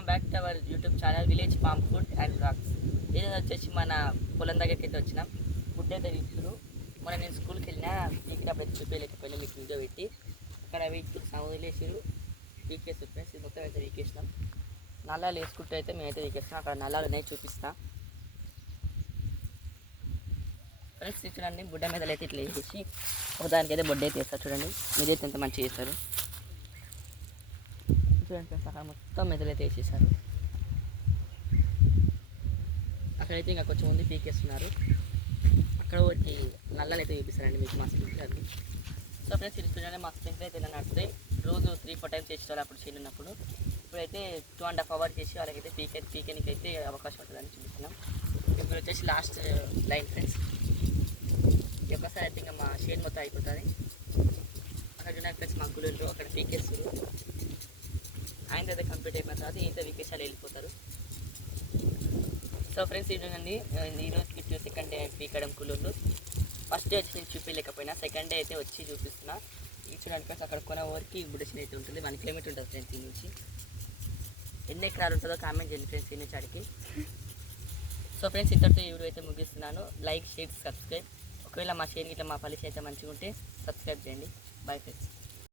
Welcome back to our YouTube channel village farm food and vlogs ఈరోజు వచ్చేసి మన పొలం దగ్గరికి అయితే వచ్చినాం. ఫుడ్ అయితే వీక్తులు మొన్న నేను స్కూల్కి వెళ్ళినా వీకినప్పుడు అయితే చూపించలేకపోయినా మీకు వీడియో పెట్టి అక్కడ వీక్తులు వదిలేసారు వీకేసి ఫ్రెండ్స్ ఇది మొత్తం అయితే వీకేసినాం. నల్లాలు వేసుకుంటే అయితే మేమైతే వీకేస్తాం అక్కడ నల్లాలు ఉన్నాయి చూపిస్తా. ఫ్రెండ్స్ చూడండి బుడ్డ మీద అయితే ఇట్లా వేసేసి ఒక దానికైతే బొడ్డ అయితే వేస్తారు చూడండి. మీరైతే ఎంత మంచిగా చేస్తారు. చూడండి ఫ్రెండ్స్ అక్కడ మొత్తం మెదలైతే వేసేసారు అక్కడైతే ఇంకా కొంచెం ముందు పీకేస్తున్నారు అక్కడ ఒకటి నల్లలు అయితే చూపిస్తారండి మీకు మా స్ప్రింక్లర్ని సో ఫ్రెండ్స్ ఇది చూడండి మా స్ప్రింక్లర్ అయితే ఇలా నడితే రోజు త్రీ ఫోర్ టైమ్స్ చేసేవాళ్ళు అప్పుడు చేయను ఉన్నప్పుడు ఇప్పుడైతే టూ అండ్ హాఫ్ అవర్ చేసి వాళ్ళకైతే పీకే పీకేనికి అయితే అవకాశం ఉంటుందని చూపిస్తున్నాం ఇప్పుడు వచ్చేసి లాస్ట్ లైన్ ఫ్రెండ్స్ ఒక్కసారి అయితే ఇంకా మా షేడ్ మొత్తం అయిపోతుంది అక్కడ చూడండి ఫ్రెండ్స్ మా గుడిలో అయితే కంప్లీట్ అయిపోయిన తర్వాత ఇంత వికేషాలు వెళ్ళిపోతారు. సో ఫ్రెండ్స్ ఇదండి ఈ రోజుకి టూ సెకండ్ డే పీకడం కూలర్లు ఫస్ట్ డే వచ్చి నేను చూపించలేకపోయినా సెకండ్ డే అయితే వచ్చి చూపిస్తున్నా. ఈ చూడండి ఫ్రెండ్స్ అక్కడ కొన ఊరికి బుడసిన అయితే ఉంటుంది. వన్ కిలోమీటర్ ఉంటుంది ఫ్రెండ్స్ ఈ నుంచి. ఎన్ని ఎకరాలు ఉంటుందో కామెంట్ చేయండి ఫ్రెండ్స్ ఈ నుంచి అడిగి సో ఫ్రెండ్స్ ఇంతటితో ఈ వీడియో అయితే ముగిస్తున్నాను. లైక్ షేర్ సబ్స్క్రైబ్ ఒకవేళ మా షేర్ ఇట్లా మా పలిసి అయితే మంచిగా ఉంటే సబ్స్క్రైబ్ చేయండి. Bye friends